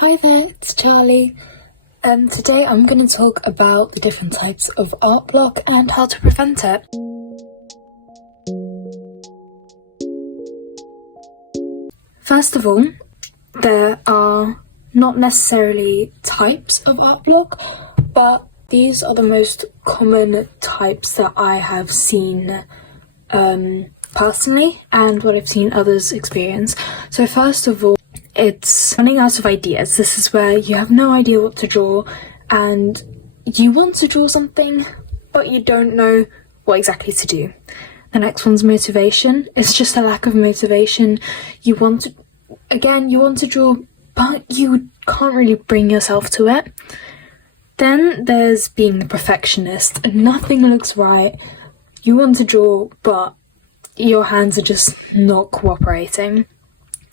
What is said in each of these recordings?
Hi there, it's Charlie. Today I'm going to talk about the different types of art block and how to prevent it. First of all, there are not necessarily types of art block, but these are the most common types that I have seen personally and what I've seen others experience. So first of all, it's running out of ideas. This is where you have no idea what to draw and you want to draw something but you don't know what exactly to do. The next one's motivation. It's just a lack of motivation. You want to draw but you can't really bring yourself to it. Then there's being the perfectionist and nothing looks right. You want to draw but your hands are just not cooperating.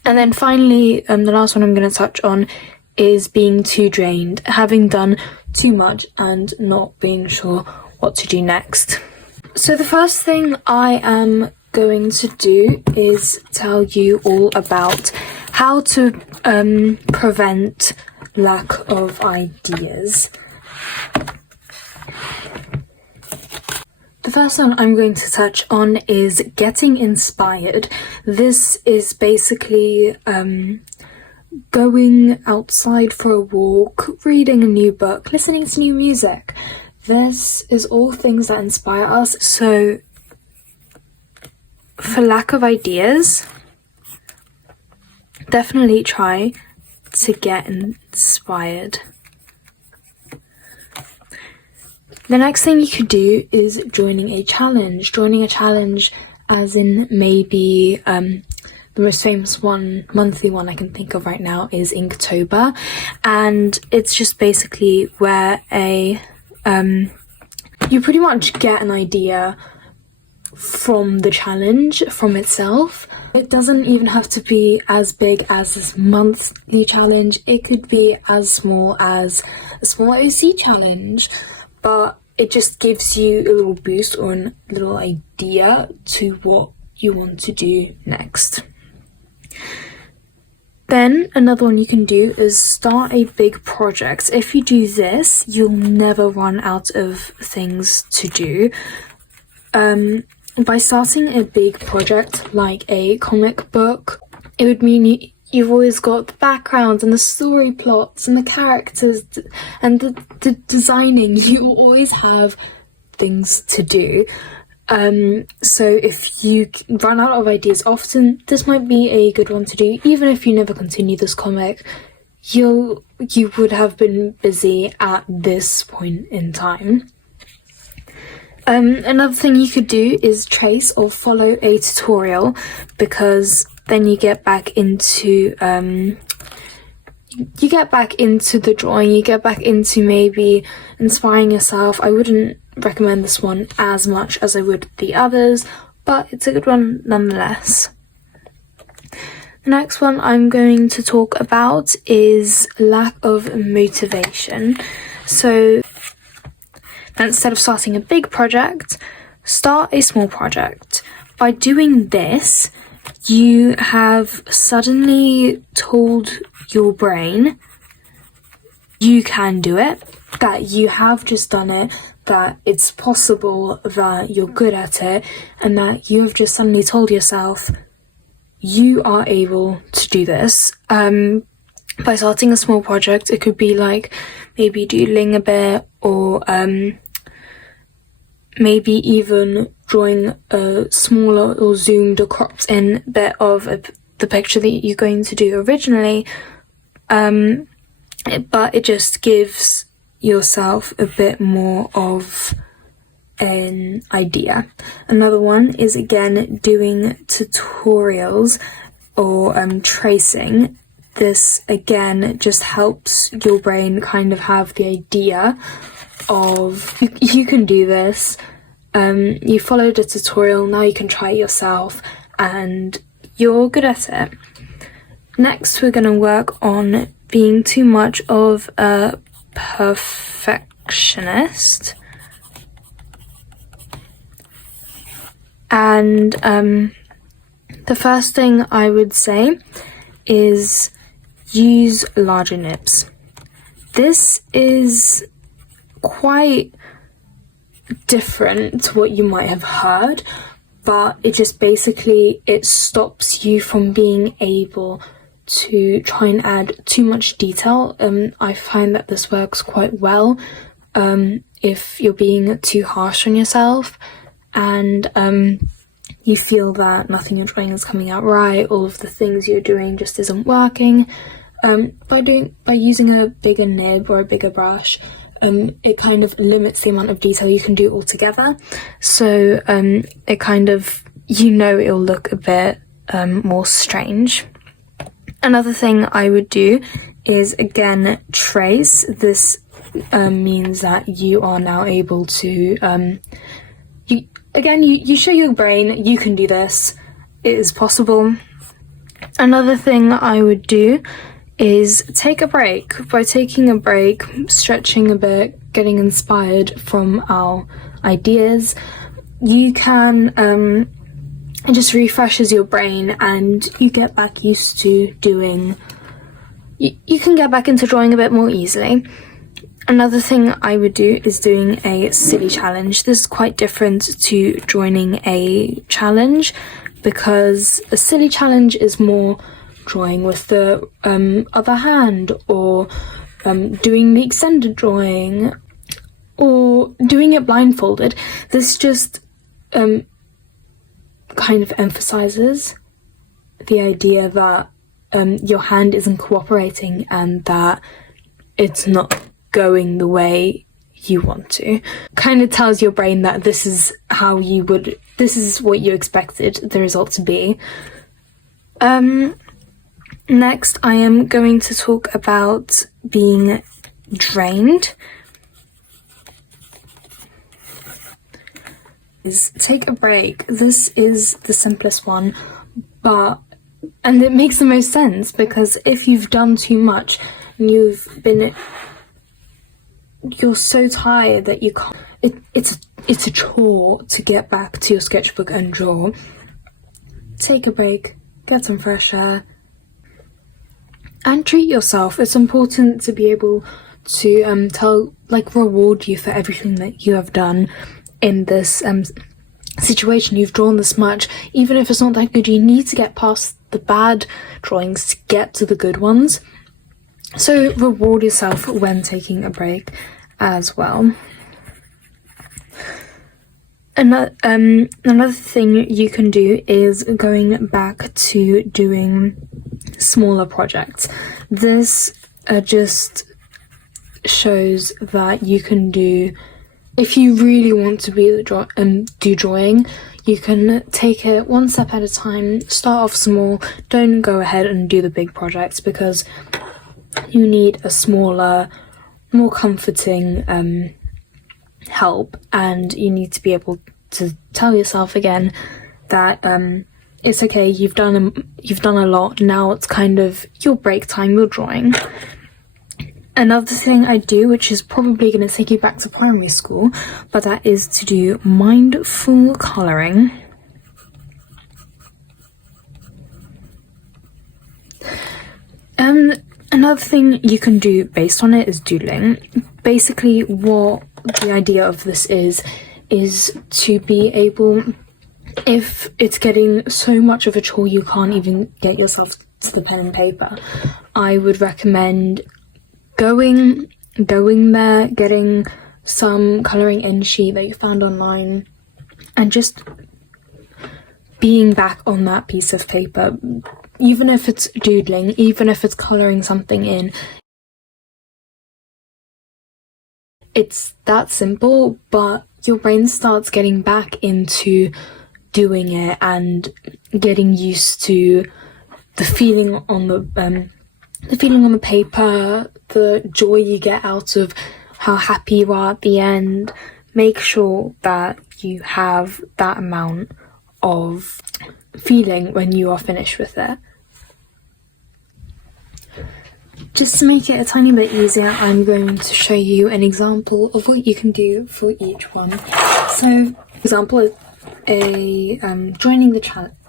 And then finally, the last one I'm going to touch on is being too drained, having done too much and not being sure what to do next. So the first thing I am going to do is tell you all about how to prevent lack of ideas. The first one I'm going to touch on is getting inspired. This is basically going outside for a walk, reading a new book, listening to new music. This is all things that inspire us. So for lack of ideas, definitely try to get inspired. The next thing you could do is joining a challenge. Joining a challenge as in maybe the most famous one, monthly one I can think of right now is Inktober. And it's just basically where you pretty much get an idea from the challenge, from itself. It doesn't even have to be as big as this monthly challenge. It could be as small as a small OC challenge. But it just gives you a little boost or a little idea to what you want to do next. Then another one you can do is start a big project. If you do this, you'll never run out of things to do. By starting a big project like a comic book, it would mean you've always got the background and the story plots and the characters and the designing. You always have things to do. So if you run out of ideas often, this might be a good one to do. Even if you never continue this comic, you would have been busy at this point in time. Another thing you could do is trace or follow a tutorial, because then you get back into the drawing, you get back into maybe inspiring yourself. I wouldn't recommend this one as much as I would the others, but it's a good one nonetheless. The next one I'm going to talk about is lack of motivation. So instead of starting a big project, start a small project. By doing this, you have suddenly told your brain you can do it, that you have just done it, that it's possible, that you're good at it, and that you have just suddenly told yourself you are able to do this. By starting a small project, it could be like maybe doodling a bit, or maybe even drawing a smaller or zoomed or cropped in bit of the picture that you're going to do originally, but it just gives yourself a bit more of an idea. Another one is again doing tutorials or tracing. This again just helps your brain kind of have the idea of you can do this. You followed a tutorial, now you can try it yourself and you're good at it. Next, we're going to work on being too much of a perfectionist. And the first thing I would say is use larger nibs. This is quite different to what you might have heard, but it just basically, it stops you from being able to try and add too much detail. I find that this works quite well if you're being too harsh on yourself and you feel that nothing you're drawing is coming out right, all of the things you're doing just isn't working. By using a bigger nib or a bigger brush, it kind of limits the amount of detail you can do altogether. So it kind of, it'll look a bit more strange. Another thing I would do is, again, trace. This means that you are now able to, you show your brain you can do this, it is possible. Another thing I would do is take a break. By taking a break, stretching a bit, getting inspired from our ideas, you can, it just refreshes your brain and you get back used to doing, you can get back into drawing a bit more easily. Another thing I would do is doing a silly challenge. This is quite different to joining a challenge, because a silly challenge is more drawing with the other hand, or doing the extended drawing, or doing it blindfolded. This just kind of emphasizes the idea that your hand isn't cooperating and that it's not going the way you want to. Kind of tells your brain that this is what you expected the result to be. Next, I am going to talk about being drained. Take a break. This is the simplest one, and it makes the most sense, because if you've done too much and you're so tired that you can't, it's a chore to get back to your sketchbook and draw. Take a break, get some fresh air, and treat yourself. It's important to be able to reward you for everything that you have done in this situation. You've drawn this much, even if it's not that good, you need to get past the bad drawings to get to the good ones. So reward yourself when taking a break as well. Another thing you can do is going back to doing smaller projects. This just shows that you can do, if you really want to do drawing, you can take it one step at a time, start off small, don't go ahead and do the big projects, because you need a smaller, more comforting help, and you need to be able to tell yourself again that it's okay, you've done a lot, now it's kind of your break time, your drawing. Another thing I do, which is probably going to take you back to primary school, but that is to do mindful colouring. Another thing you can do based on it is doodling. Basically, what the idea of this is to be able, if it's getting so much of a chore you can't even get yourself to the pen and paper, I would recommend going there, getting some colouring end sheet that you found online, and just being back on that piece of paper. Even if it's doodling, even if it's colouring something in, it's that simple, but your brain starts getting back into doing it and getting used to the feeling on the paper, the joy you get out of how happy you are at the end. Make sure that you have that amount of feeling when you are finished with it. Just to make it a tiny bit easier, I'm going to show you an example of what you can do for each one. So, example is joining the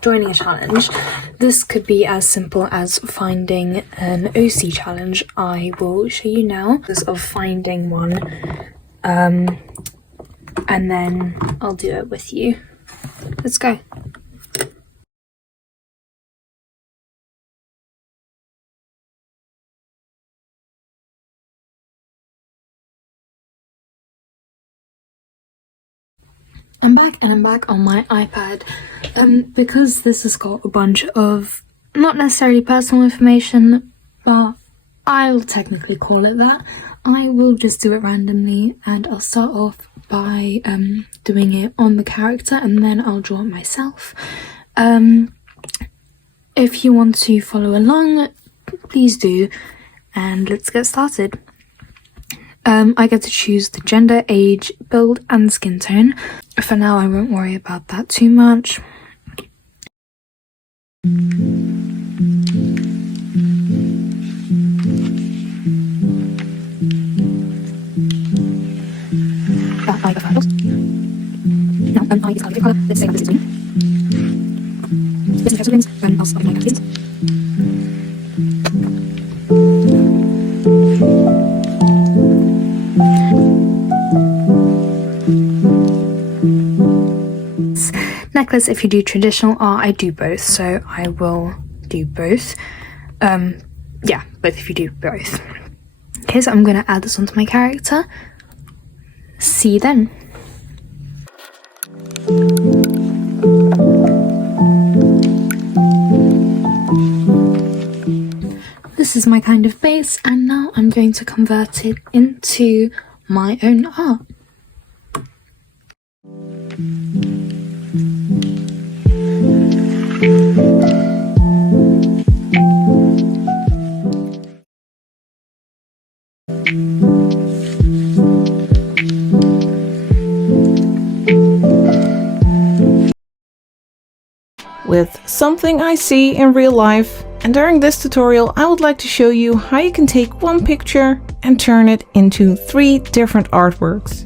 joining a challenge. This could be as simple as finding an OC challenge. I will show you now of finding one, and then I'll do it with you. Let's go. I'm back, and I'm back on my iPad. Because this has got a bunch of not necessarily personal information, but I'll technically call it that. I will just do it randomly, and I'll start off by doing it on the character, and then I'll draw it myself. If you want to follow along, please do, and let's get started. I get to choose the gender, age, build, and skin tone. For now, I won't worry about that too much. I go first. Now, I use colour. Let's say this is me. This is siblings, and I'll start my please. Necklace, if you do traditional art, I do both, so I will do both. Yeah, both if you do both. Okay, so I'm going to add this onto my character. See you then. This is my kind of base, and now I'm going to convert it into my own art. With something I see in real life, and during this tutorial I would like to show you how you can take one picture and turn it into 3 different artworks.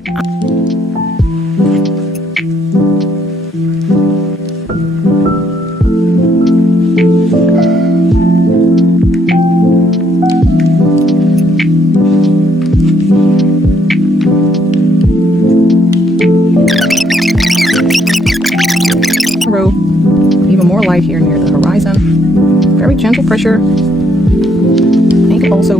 Even more light here near the horizon. Very gentle pressure. Make it also